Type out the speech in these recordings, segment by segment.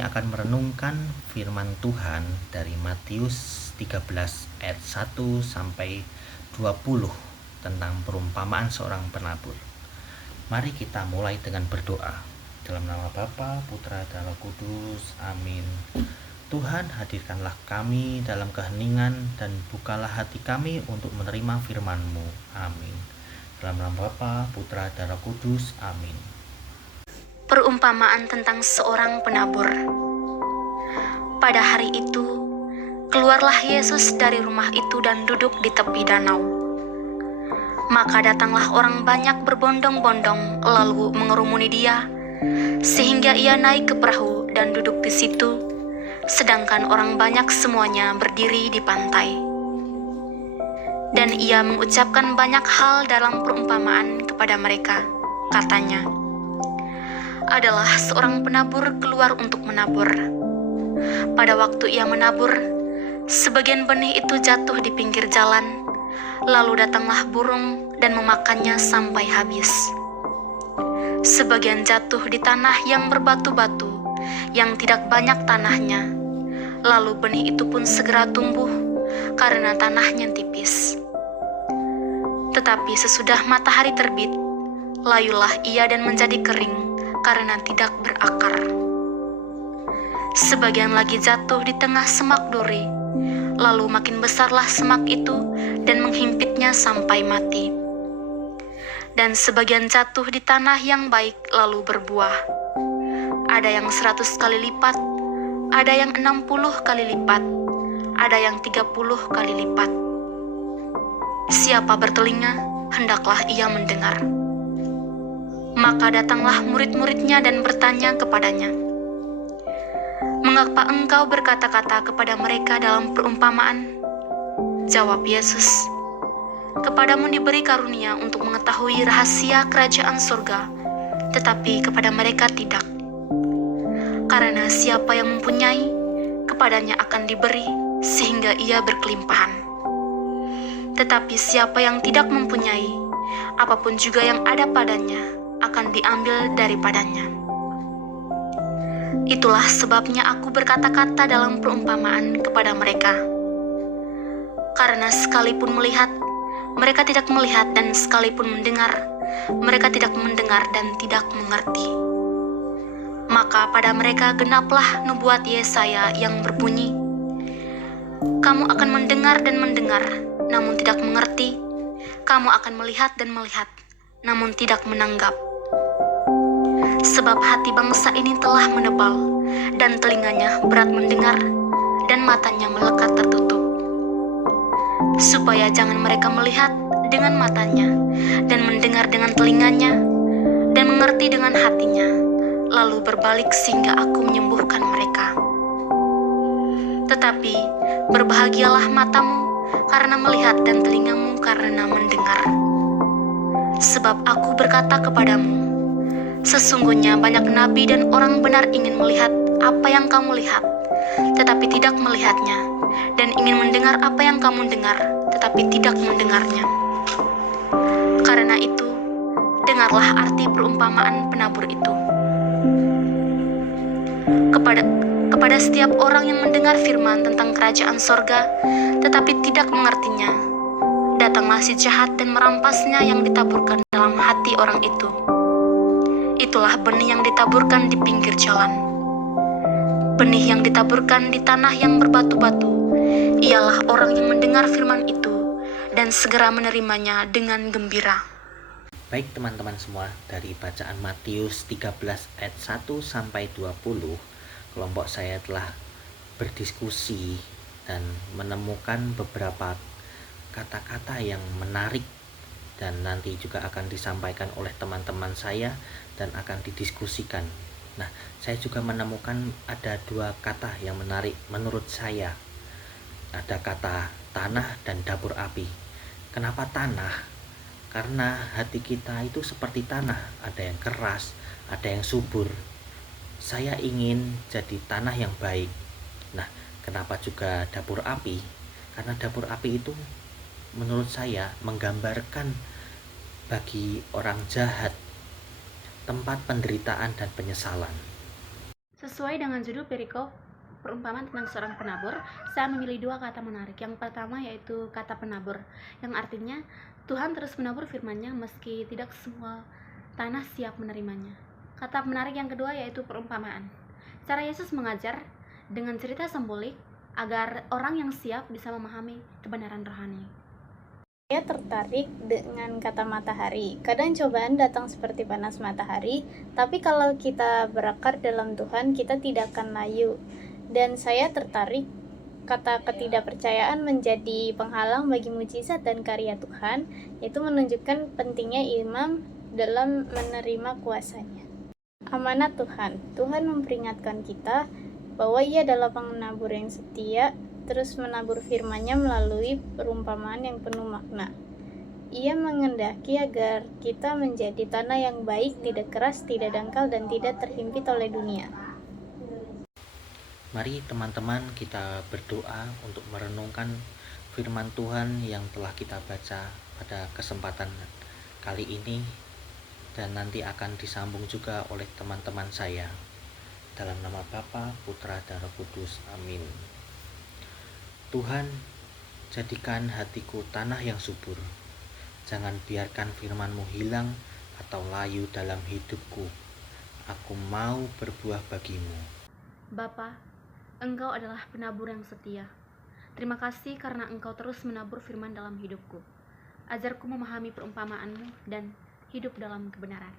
kami akan merenungkan firman Tuhan dari Matius 13 ayat 1 sampai 20 tentang perumpamaan seorang penabur. Mari kita mulai dengan berdoa. Dalam nama Bapa, Putra, dan Roh Kudus. Amin. Tuhan, hadirkanlah kami dalam keheningan dan bukalah hati kami untuk menerima firman-Mu. Amin. Dalam nama Bapa, Putra, dan Roh Kudus. Amin. Perumpamaan tentang seorang penabur. Pada hari itu, keluarlah Yesus dari rumah itu dan duduk di tepi danau. Maka datanglah orang banyak berbondong-bondong lalu mengerumuni dia, sehingga ia naik ke perahu dan duduk di situ, sedangkan orang banyak semuanya berdiri di pantai. Dan ia mengucapkan banyak hal dalam perumpamaan kepada mereka. Katanya, adalah seorang penabur keluar untuk menabur. Pada waktu ia menabur, sebagian benih itu jatuh di pinggir jalan, lalu datanglah burung dan memakannya sampai habis. Sebagian jatuh di tanah yang berbatu-batu, yang tidak banyak tanahnya, lalu benih itu pun segera tumbuh, karena tanahnya tipis. Tetapi sesudah matahari terbit, layulah ia dan menjadi kering, karena tidak berakar. Sebagian lagi jatuh di tengah semak duri, lalu makin besarlah semak itu dan menghimpitnya sampai mati. Dan sebagian jatuh di tanah yang baik lalu berbuah. Ada yang 100 kali lipat, ada yang 60 kali lipat, ada yang 30 kali lipat. Siapa bertelinga, hendaklah ia mendengar. Maka datanglah murid-muridnya dan bertanya kepadanya, "Mengapa engkau berkata-kata kepada mereka dalam perumpamaan?" Jawab Yesus, "Kepadamu diberi karunia untuk mengetahui rahasia kerajaan surga, tetapi kepada mereka tidak. Karena siapa yang mempunyai, kepadanya akan diberi, sehingga ia berkelimpahan. Tetapi siapa yang tidak mempunyai, apapun juga yang ada padanya, akan diambil daripadanya. Itulah sebabnya aku berkata-kata dalam perumpamaan kepada mereka. Karena sekalipun melihat, mereka tidak melihat, dan sekalipun mendengar, mereka tidak mendengar dan tidak mengerti. Maka pada mereka genaplah nubuat Yesaya yang berbunyi, kamu akan mendengar dan mendengar, namun tidak mengerti. Kamu akan melihat dan melihat, namun tidak menanggap. Sebab hati bangsa ini telah menebal, dan telinganya berat mendengar, dan matanya melekat tertutup. Supaya jangan mereka melihat dengan matanya, dan mendengar dengan telinganya, dan mengerti dengan hatinya, lalu berbalik sehingga aku menyembuhkan mereka. Tetapi berbahagialah matamu karena melihat dan telingamu karena mendengar. Sebab aku berkata kepadamu, sesungguhnya banyak nabi dan orang benar ingin melihat apa yang kamu lihat, tetapi tidak melihatnya, dan ingin mendengar apa yang kamu dengar, tetapi tidak mendengarnya. Karena itu, dengarlah arti perumpamaan penabur itu. Kepada setiap orang yang mendengar firman tentang kerajaan sorga, tetapi tidak mengertinya, datanglah si jahat dan merampasnya yang ditaburkan dalam hati orang itu. Itulah benih yang ditaburkan di pinggir jalan. Benih yang ditaburkan di tanah yang berbatu-batu, ialah orang yang mendengar firman itu dan segera menerimanya dengan gembira. Baik teman-teman semua, dari bacaan Matius 13 ayat 1 sampai 20, kelompok saya telah berdiskusi dan menemukan beberapa kata-kata yang menarik dan nanti juga akan disampaikan oleh teman-teman saya dan akan didiskusikan. Nah, saya juga menemukan ada dua kata yang menarik menurut saya. Ada kata tanah dan dapur api. Kenapa tanah? Karena hati kita itu seperti tanah, ada yang keras, ada yang subur. Saya ingin jadi tanah yang baik. Nah, kenapa juga dapur api? Karena dapur api itu menurut saya menggambarkan bagi orang jahat tempat penderitaan dan penyesalan. Sesuai dengan judul perikop perumpamaan tentang seorang penabur, saya memilih dua kata menarik. Yang pertama yaitu kata penabur, yang artinya Tuhan terus menabur firman-Nya meski tidak semua tanah siap menerimanya. Kata menarik yang kedua yaitu perumpamaan. Cara Yesus mengajar dengan cerita simbolik agar orang yang siap bisa memahami kebenaran rohani. Saya tertarik dengan kata matahari. Kadang cobaan datang seperti panas matahari, tapi kalau kita berakar dalam Tuhan, kita tidak akan layu. Dan saya tertarik kata ketidakpercayaan menjadi penghalang bagi mujizat dan karya Tuhan, yaitu menunjukkan pentingnya iman dalam menerima kuasanya. Amanat Tuhan. Tuhan memperingatkan kita bahwa Ia adalah penabur yang setia, terus menabur firman-Nya melalui perumpamaan yang penuh makna. Ia mengendaki agar kita menjadi tanah yang baik, tidak keras, tidak dangkal, dan tidak terhimpit oleh dunia. Mari teman-teman kita berdoa untuk merenungkan firman Tuhan yang telah kita baca pada kesempatan kali ini, dan nanti akan disambung juga oleh teman-teman saya. Dalam nama Bapa, Putra, dan Roh Kudus. Amin. Tuhan, jadikan hatiku tanah yang subur. Jangan biarkan firman-Mu hilang atau layu dalam hidupku. Aku mau berbuah bagimu. Bapa, Engkau adalah penabur yang setia. Terima kasih karena Engkau terus menabur firman dalam hidupku. Ajarku memahami perumpamaan-Mu dan hidup dalam kebenaran.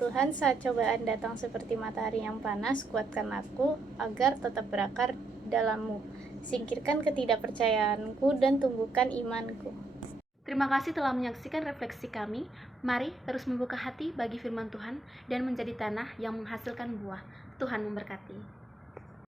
Tuhan, saat cobaan datang seperti matahari yang panas, kuatkan aku agar tetap berakar dalam-Mu. Singkirkan ketidakpercayaanku dan tumbuhkan imanku. Terima kasih telah menyaksikan refleksi kami. Mari terus membuka hati bagi firman Tuhan dan menjadi tanah yang menghasilkan buah. Tuhan memberkati.